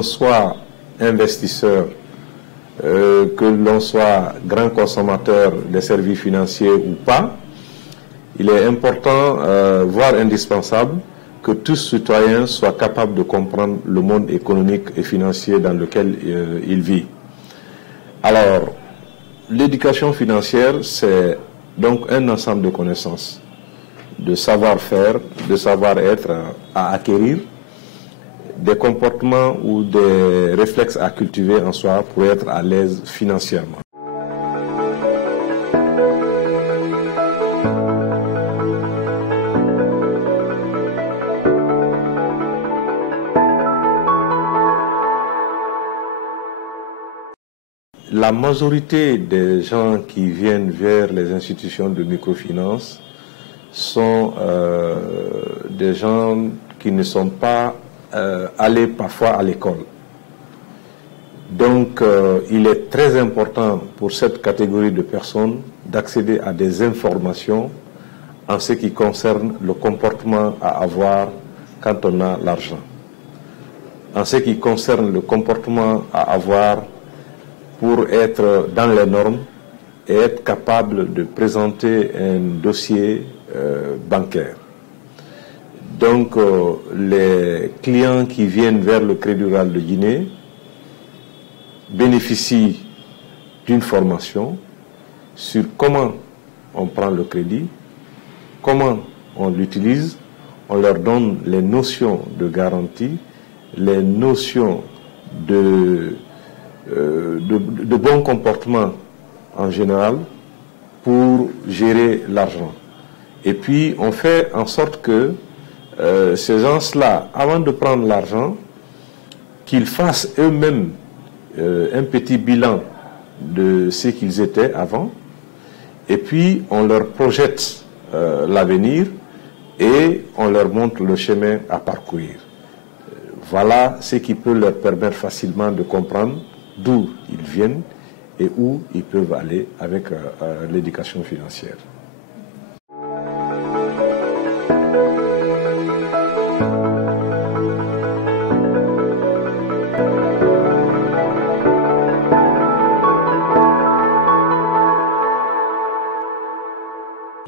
l'on soit investisseur, que l'on soit grand consommateur des services financiers ou pas, il est important, voire indispensable, que tout citoyen soit capable de comprendre le monde économique et financier dans lequel il vit. Alors, l'éducation financière, c'est donc un ensemble de connaissances, de savoir-faire, de savoir-être à acquérir, des comportements ou des réflexes à cultiver en soi pour être à l'aise financièrement. La majorité des gens qui viennent vers les institutions de microfinance sont des gens qui ne sont pas allés parfois à l'école. Donc, il est très important pour cette catégorie de personnes d'accéder à des informations en ce qui concerne le comportement à avoir quand on a l'argent. En ce qui concerne le comportement à avoir pour être dans les normes et être capable de présenter un dossier bancaire. Donc, les clients qui viennent vers le Crédit Rural de Guinée bénéficient d'une formation sur comment on prend le crédit, comment on l'utilise, on leur donne les notions de garantie, les notions de bon comportement en général pour gérer l'argent. Et puis on fait en sorte que ces gens-là, avant de prendre l'argent, qu'ils fassent eux-mêmes un petit bilan de ce qu'ils étaient avant, et puis on leur projette l'avenir et on leur montre le chemin à parcourir. Voilà ce qui peut leur permettre facilement de comprendre d'où ils viennent et où ils peuvent aller avec l'éducation financière.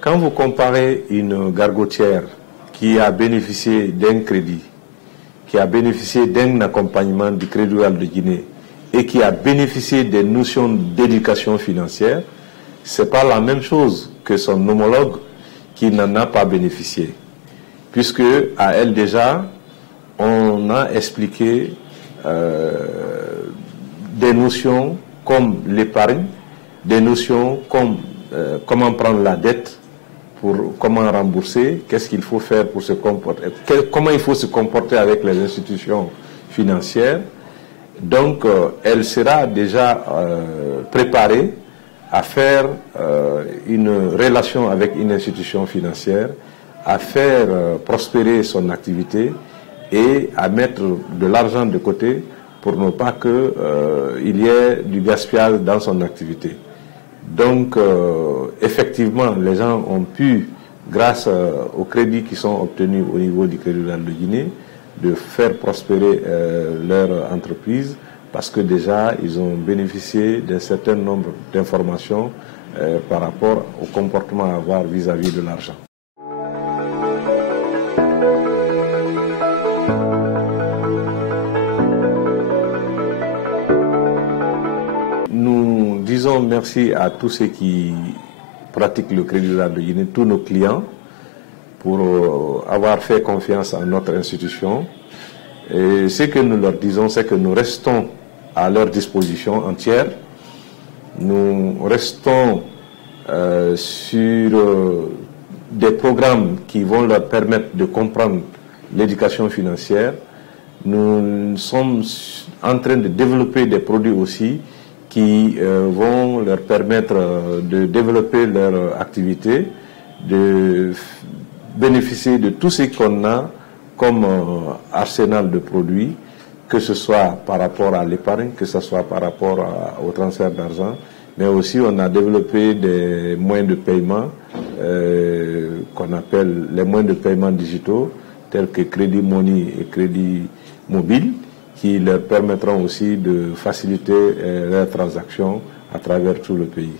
Quand vous comparez une gargotière qui a bénéficié d'un crédit, qui a bénéficié d'un accompagnement du Crédit Rural de Guinée et qui a bénéficié des notions d'éducation financière, ce n'est pas la même chose que son homologue qui n'en a pas bénéficié. Puisque à elle déjà, on a expliqué des notions comme l'épargne, des notions comme comment prendre la dette, pour comment rembourser, qu'est-ce qu'il faut faire pour se comporter, comment il faut se comporter avec les institutions financières. Donc, elle sera déjà préparée à faire une relation avec une institution financière, à faire prospérer son activité et à mettre de l'argent de côté pour ne pas qu'il y ait du gaspillage dans son activité. Donc, effectivement, les gens ont pu, grâce aux crédits qui sont obtenus au niveau du Crédit Rural de Guinée, de faire prospérer leur entreprise parce que déjà, ils ont bénéficié d'un certain nombre d'informations par rapport au comportement à avoir vis-à-vis de l'argent. Nous disons merci à tous ceux qui pratiquent le Crédit Rural de Guinée, tous nos clients, pour avoir fait confiance à notre institution. Et ce que nous leur disons, c'est que nous restons à leur disposition entière. Nous restons sur des programmes qui vont leur permettre de comprendre l'éducation financière. Nous sommes en train de développer des produits aussi qui vont leur permettre de développer leur activité, de bénéficier de tout ce qu'on a comme arsenal de produits, que ce soit par rapport à l'épargne, que ce soit par rapport au transfert d'argent, mais aussi on a développé des moyens de paiement qu'on appelle les moyens de paiement digitaux, tels que Crédit Money et Crédit Mobile, qui leur permettront aussi de faciliter leurs transactions à travers tout le pays.